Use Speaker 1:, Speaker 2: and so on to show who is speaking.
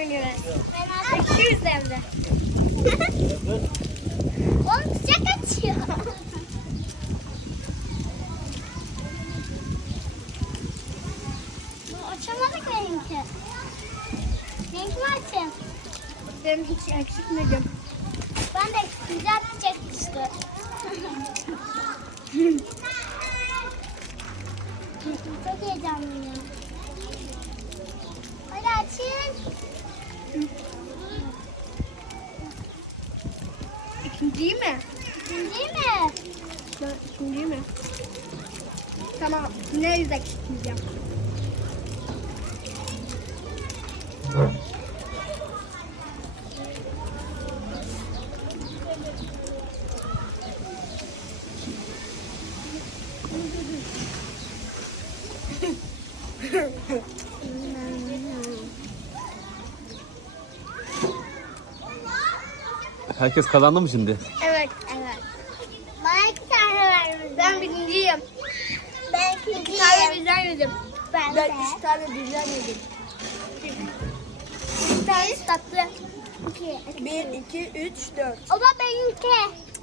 Speaker 1: göre. 200 evde.
Speaker 2: Oğlum sıcak açıyor. Açamadık benimki. Benimki mi açayım?
Speaker 1: Benim hiç eksiltmedim.
Speaker 2: Ben de güzel çiçek işte. Çok heyecanlıyım. Hadi açın.
Speaker 1: İkinciyi mi?
Speaker 2: Değil mi?
Speaker 1: İkinciyi mi? Tamam. Ne yüz eksiltmeyeceğim.
Speaker 3: Herkes kazandı mı şimdi?
Speaker 1: Evet.
Speaker 2: Evet. Bana 2 tane vermiş.
Speaker 1: Ben birinciyim.
Speaker 2: Ben
Speaker 1: Bir tane
Speaker 2: ikinciyim.
Speaker 1: birden yedim.
Speaker 2: Ben
Speaker 1: Ben
Speaker 2: de.
Speaker 1: 3 tane birden yedim. Bir tanesi tatlı.
Speaker 2: 2.
Speaker 1: 1, 2, 3, 4.
Speaker 2: O da benimki.